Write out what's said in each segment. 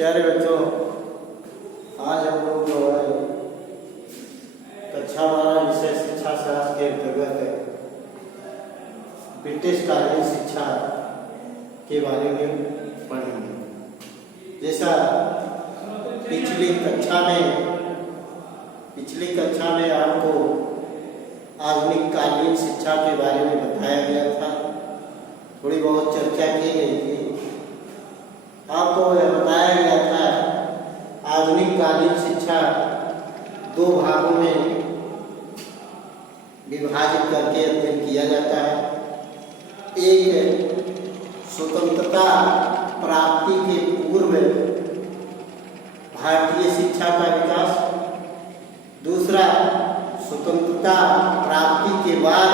प्यारे बच्चों, आज हम लोग जो है कक्षा 12 विषय शिक्षा शास्त्र के अंतर्गत ब्रिटिश कालीन शिक्षा के बारे में पढ़ेंगे। जैसा पिछली कक्षा में आपको आधुनिक कालीन शिक्षा के बारे में बताया गया था, थोड़ी बहुत चर्चा की गई थी। आपको यह बताया गया था आधुनिक कालीन शिक्षा दो भागों में विभाजित करके अध्ययन किया जाता है। एक स्वतंत्रता प्राप्ति के पूर्व भारतीय शिक्षा का विकास, दूसरा स्वतंत्रता प्राप्ति के बाद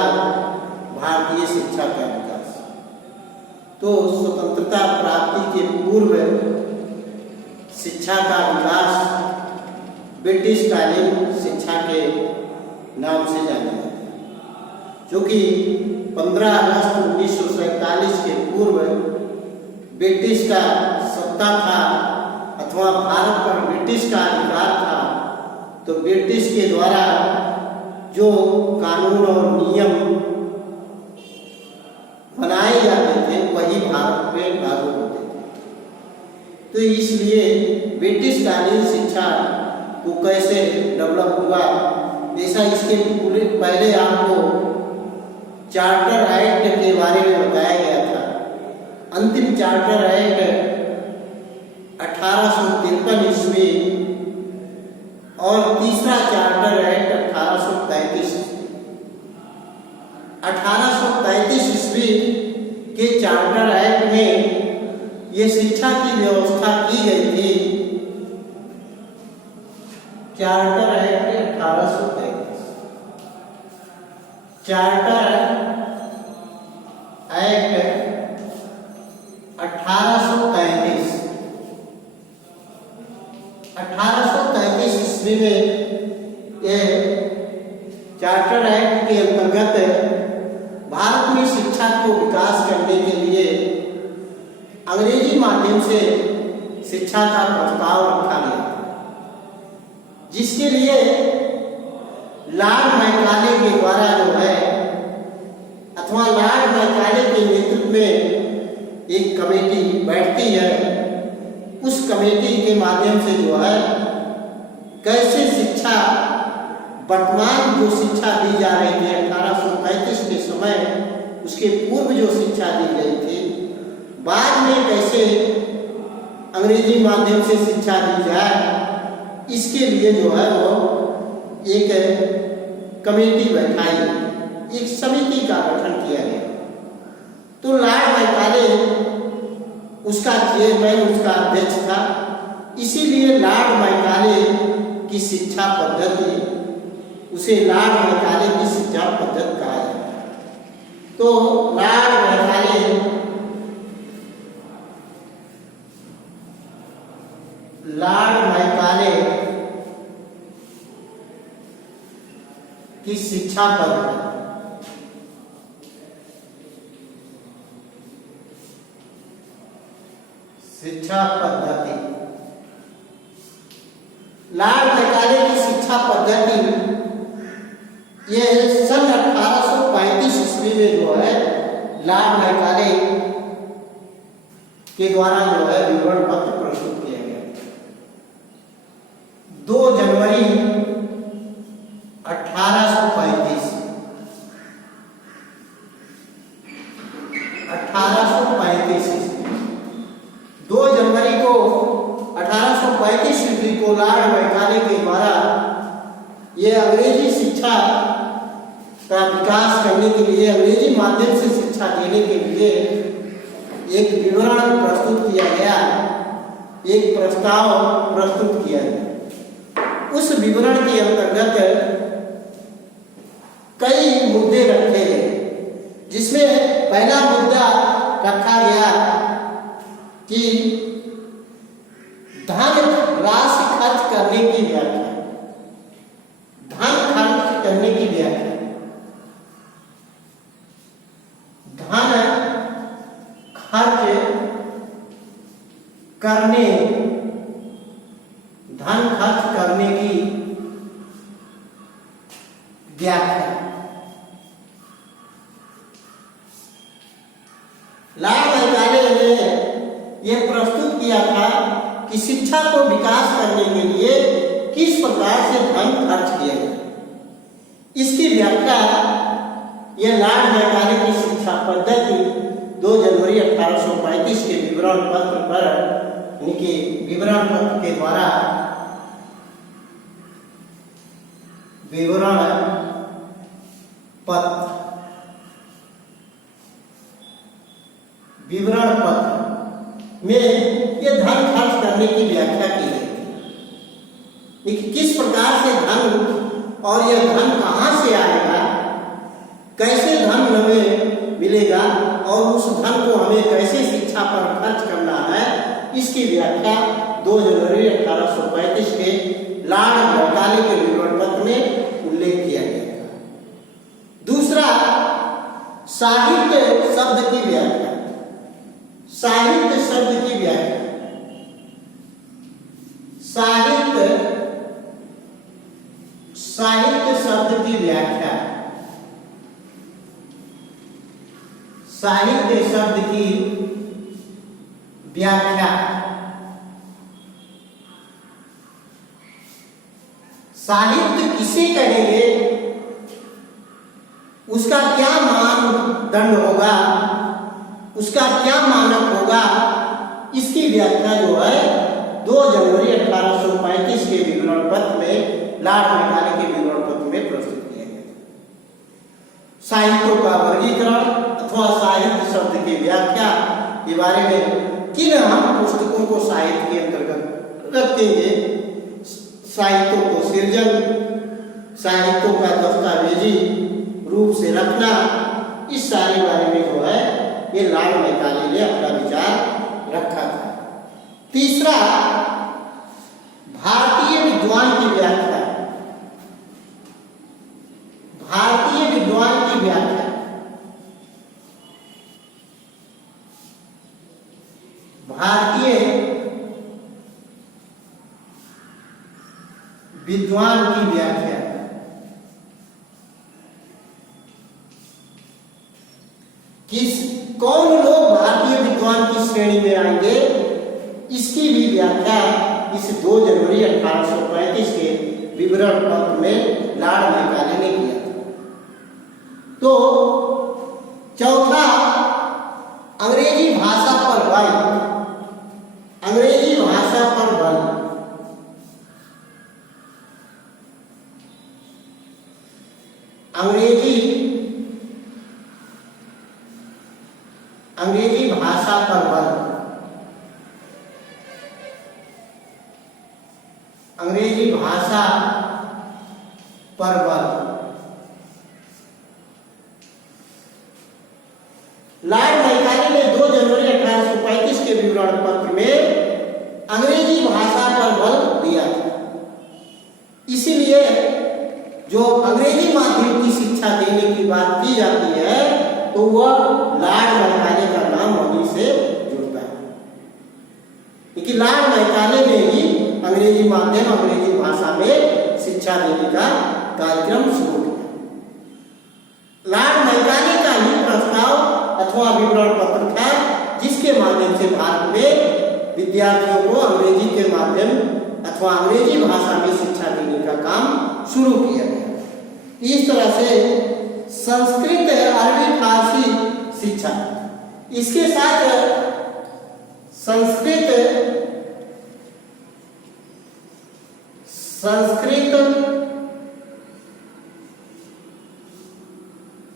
भारतीय शिक्षा का विकास। तो स्वतंत्रता प्राप्ति के पूर्व शिक्षा का विकास ब्रिटिश कालीन शिक्षा के नाम से जाना जाता है, जो कि 15 अगस्त 1947 के पूर्व ब्रिटिश का सत्ता था अथवा भारत पर ब्रिटिश का अधिकार था। तो ब्रिटिश के द्वारा जो कानून और नियम बनाए जाते थे वही भारत में लागू होते थे। तो इसलिए ब्रिटिश कालीन शिक्षा को कैसे डेवलप हुआ, जैसा इसके पहले आपको चार्टर एक्ट के बारे में बताया गया था। अंतिम चार्टर एक्ट 1853 ईस्वी और तीसरा चार्टर एक्ट 1833 ईस्वी के चार्टर एक्ट में ये शिक्षा की व्यवस्था की गई थी। चार्टर एक्ट 1833, चार्टर एक्ट 1833 ईस्वी में ये चार्टर एक्ट के अंतर्गत भारत में शिक्षा को विकास करने के लिए अंग्रेजी माध्यम से शिक्षा का प्रस्ताव रखा गया, जिसके लिए लॉर्ड मैकाले के द्वारा जो है अथवा लॉर्ड मैकाले के नेतृत्व में एक कमेटी बैठती है। उस कमेटी के माध्यम से जो है कैसे शिक्षा, वर्तमान जो शिक्षा दी जा रही थी 1835 के समय, उसके पूर्व जो शिक्षा दी गई थी, बाद में कैसे अंग्रेजी माध्यम से शिक्षा दी जाए, इसके लिए जो है वो एक कमेटी बैठाई, एक समिति का गठन किया गया। तो लॉर्ड मैकाले उसका चेयरमैन, उसका अध्यक्ष था। इसीलिए लॉर्ड मैकाले की शिक्षा पद्धति, उसे लॉर्ड मैकाले की शिक्षा पद्धति कहा जाता है। तो लॉर्ड मैकाले की शिक्षा पद्धति लॉर्ड मैकाले की शिक्षा पद्धति ये सन 1835 ईस्वी में जो है लॉर्ड मैकाले के द्वारा जो है विवरण पत्र प्रस्तुत किया गया। 2 जनवरी 1835 2 जनवरी को 1835 ईस्वी को लॉर्ड मैकाले के द्वारा ये अंग्रेजी शिक्षा का विकास करने के लिए, अंग्रेजी माध्यम से शिक्षा देने के लिए एक विवरण प्रस्तुत किया गया, एक प्रस्ताव प्रस्तुत किया गया। उस विवरण के अंतर्गत कई मुद्दे रखे गए, जिसमें पहला मुद्दा रखा गया कि धन राशि खर्च करने की व्याख्या, धन खर्च करने की व्याख्या, धन खर्च करने लॉर्ड मैकाले ने यह प्रस्तुत किया था कि शिक्षा को विकास करने के लिए किस प्रकार से धन खर्च किया गया। इसकी व्याख्या यह लॉर्ड मैकाले की शिक्षा पद्धति 2 जनवरी 1835 के विवरण पत्र पर इनके विवरण पत्र के द्वारा विवरण पत्र में यह धन खर्च करने की व्याख्या की गई थी। किस प्रकार से धन और यह धन कहाँ से आएगा, कैसे धन हमें मिलेगा और उस धन को हमें कैसे शिक्षा पर खर्च करना है, इसकी व्याख्या 2 जनवरी 1835 के लॉर्ड मैकाले के विवरण पत्र में उल्लेख किया गया था। दूसरा, साहित्य शब्द की व्याख्या। साहित्य शब्द की व्याख्या, साहित्य शब्द की व्याख्या, साहित्य शब्द की व्याख्या। साहित्य किसे कहेंगे, उसका क्या मानदंड होगा, उसका क्या मानक होगा, इसकी व्याख्या जो है 2 जनवरी 1835 के विवरण पत्र में लॉर्ड मैकाले के विवरण पत्र में प्रस्तुत किया गया। साहित्यों का वर्गीकरण अथवा साहित्य शब्द की व्याख्या के बारे में किन हम पुस्तकों को साहित्य के अंतर्गत रखेंगे। साहित्यों को सृजन, साहित्यों का दस्तावेजी रूप से रखना, इस सारे बारे में जो है ये लॉर्ड मैकाले ने अपना विचार रखा था। तीसरा, भारतीय विद्वान की व्याख्या। भारतीय विद्वान की व्याख्या, भारतीय विद्वान की व्याख्या। कौन लोग भारतीय विद्वान की श्रेणी में आएंगे, इसकी भी व्याख्या इस 2 जनवरी 1835 के विवरण पत्र में लॉर्ड मैकाले ने किया था। तो चौथा, अंग्रेजी भाषा पर बल। अंग्रेजी भाषा पर बल, अंग्रेजी भाषा पर बल, अंग्रेजी भाषा पर बल। लॉर्ड मैकाले ने 2 जनवरी 1835 के विवरण पत्र में अंग्रेजी भाषा पर बल दिया था। इसीलिए जो अंग्रेजी माध्यम की शिक्षा देने की बात की जाती है तो वह लॉर्ड मैकाले का नाम वहीं से जुड़ता है, क्योंकि लॉर्ड मैकाले ने ही अंग्रेजी माध्यम, अंग्रेजी भाषा में शिक्षा देने का कार्यक्रम शुरू किया। लॉर्ड मैकाले का ही प्रस्ताव अथवा विवरण पत्र था जिसके माध्यम से भारत में विद्यार्थियों को अंग्रेजी के माध्यम अथवा अंग्रेजी भाषा में शिक्षा देने का काम शुरू किया गया। इस तरह से संस्कृत, अरबी, फारसी शिक्षा, इसके साथ संस्कृत,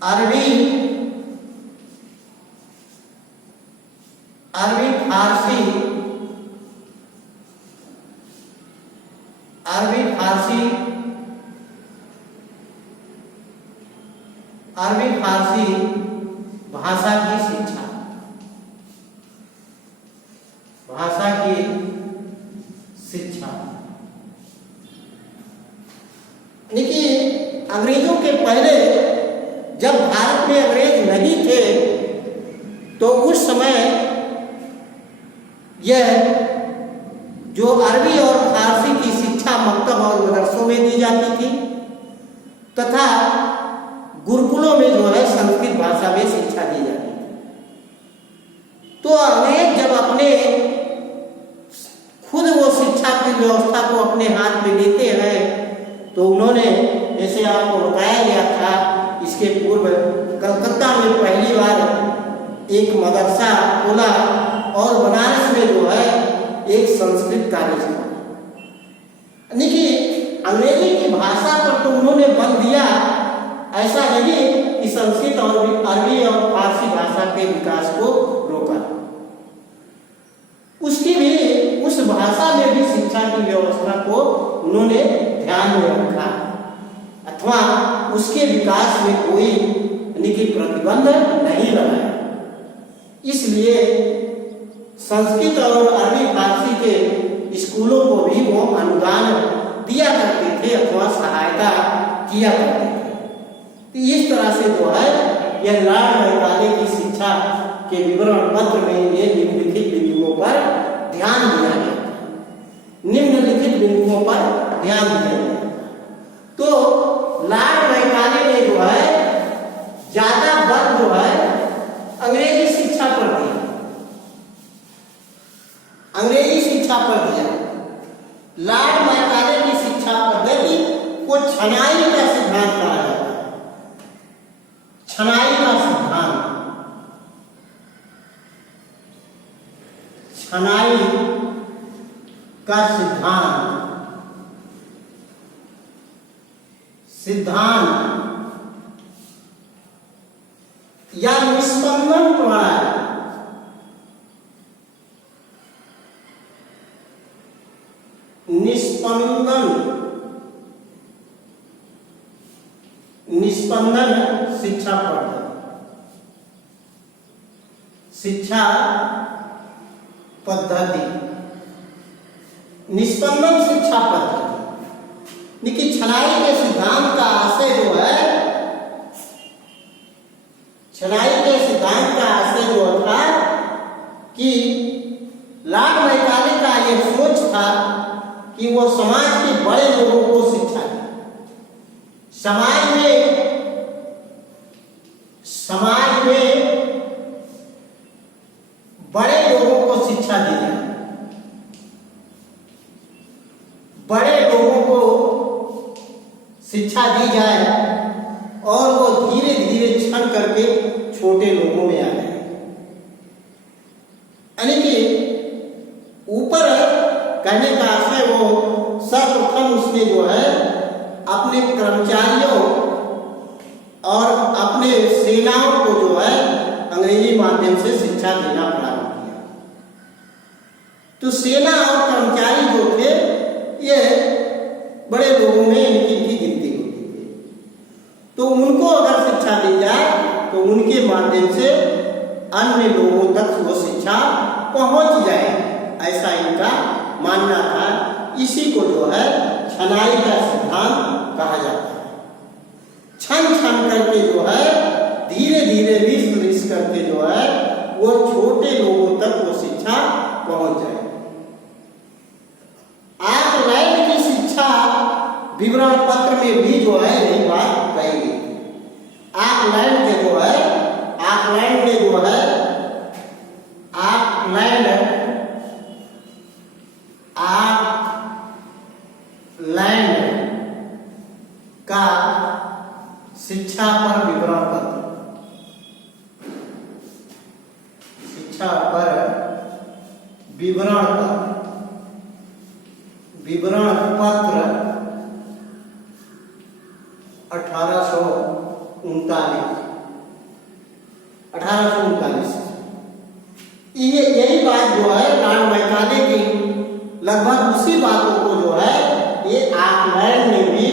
अरबी, फारसी भाषा की शिक्षा, भाषा की शिक्षा। देखिए, अंग्रेजों के पहले जब भारत में अंग्रेज नहीं थे तो उस समय यह जो अरबी और फारसी की शिक्षा मकतब और मदरसों में दी जाती थी तथा गुरुकुलों में जो है संस्कृत भाषा में शिक्षा दी जाती थी। व्यवस्था को अपने हाथ में लेते हैं तो उन्होंने, जैसे आपको बताया गया था इसके पूर्व, कलकत्ता में पहली बार एक मदरसा खोला और बनारस में जो है एक संस्कृत कॉलेज था। यानी कि अंग्रेजी की भाषा पर तो उन्होंने बल दिया, ऐसा नहीं कि संस्कृत और अरबी और फारसी भाषा के विकास को रोका। उसकी भी, उस भाषा में भी शिक्षा की व्यवस्था को उन्होंने ध्यान में रखा अथवा उसके विकास में कोई यानी कि प्रतिबंध नहीं लगाया। इसलिए संस्कृत और अरबी फारसी के स्कूलों को भी वो अनुदान दिया करते थे अथवा सहायता किया करते थे। तो इस तरह से जो है यह लॉर्ड मैकाले की शिक्षा के विवरण पत्र में ये निम्नलिखित बिंदुओं पर ध्यान दिया गया। निम्नलिखित बिंदुओं पर ध्यान दिया गया। तो लॉर्ड मैकाले ने जो है ज्यादा बल जो है अंग्रेजी शिक्षा पर दिया, अंग्रेजी शिक्षा पर दिया। लॉर्ड मैकाले की शिक्षा पद्धति को छनाई का सिद्धांत कहा जाता है। छनाई का सिद्धांत, छनाई का सिद्धांत, सिद्धांत या निस्पंदन प्रणाली, निस्पंदन, निस्पंदन शिक्षा पद्धति, शिक्षा पद्धति, निस्पंदन शिक्षा पद्धति। लेकिन छनाई के सिद्धांत का आशय जो है, छनाई के सिद्धांत का आशय जो था कि लॉर्ड मैकाले का यह सोच था कि वो समाज के बड़े लोगों को शिक्षा दे। समाज में बड़े लोगों को शिक्षा दी जाए, बड़े लोगों को शिक्षा दी जाए और वो धीरे धीरे क्षण करके छोटे लोगों में आ जाए। यानी कि ऊपर कहने का आशय वो सर्वप्रथम उसने जो है अपने कर्मचारियों और अपने सेनाओं को जो है अंग्रेजी माध्यम से शिक्षा देना प्रारंभ किया। तो सेना और कर्मचारी जो थे ये बड़े लोगों में इनकी गिनती होती थी। तो उनको अगर शिक्षा दी जाए तो उनके माध्यम से अन्य लोगों तक वो शिक्षा पहुंच जाए, ऐसा इनका मानना था। इसी को जो है छनाई का सिद्धांत कहा जाता है। छन छन करके जो है धीरे धीरे रिस करके जो है वो छोटे लोगों तक वो शिक्षा पहुंच जाए। आर्कलाइट की शिक्षा विवरण पत्र में भी जो है यही बात कही गई। आर्कलाइट के जो है, आर्कलाइट ने जो है, आर्कलैंड का शिक्षा पर विवरण पत्र, शिक्षा पर विवरण पत्र, विवरण पत्र 1839 यही बात जो है लॉर्ड मैकाले की, लगभग उसी बातों को जो है ये आर्कलैंड ने भी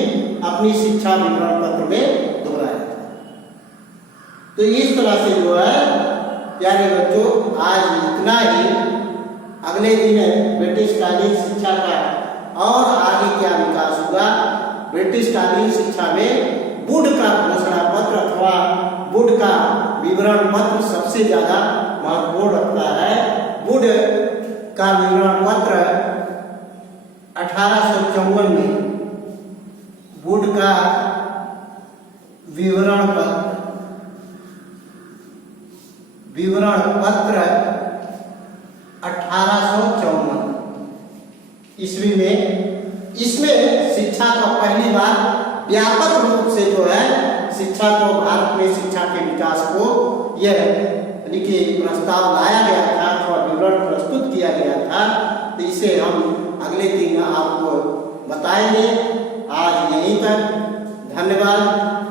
अपनी शिक्षा विवरण पत्र में दोहराया। तो इस तरह से जो है प्यारे बच्चों आज इतना ही। अगले दिन ब्रिटिशकालीन शिक्षा का और आगे क्या विकास हुआ, ब्रिटिशकालीन शिक्षा में वुड का घोषणा पत्र अथवा वुड का विवरण पत्र सबसे ज्यादा महत्वपूर्ण रखता है। वुड का विवरण पत्र 1854 में, वुड का विवरण पत्र 1854 ईस्वी में। इसमें शिक्षा का पहली बार व्यापक रूप से जो है शिक्षा को, भारत में शिक्षा के विकास को यह यानी कि प्रस्ताव लाया गया था अथवा विवरण प्रस्तुत किया गया था। तो इसे हम अगले दिन आपको बताएंगे। आज यहीं तक, धन्यवाद।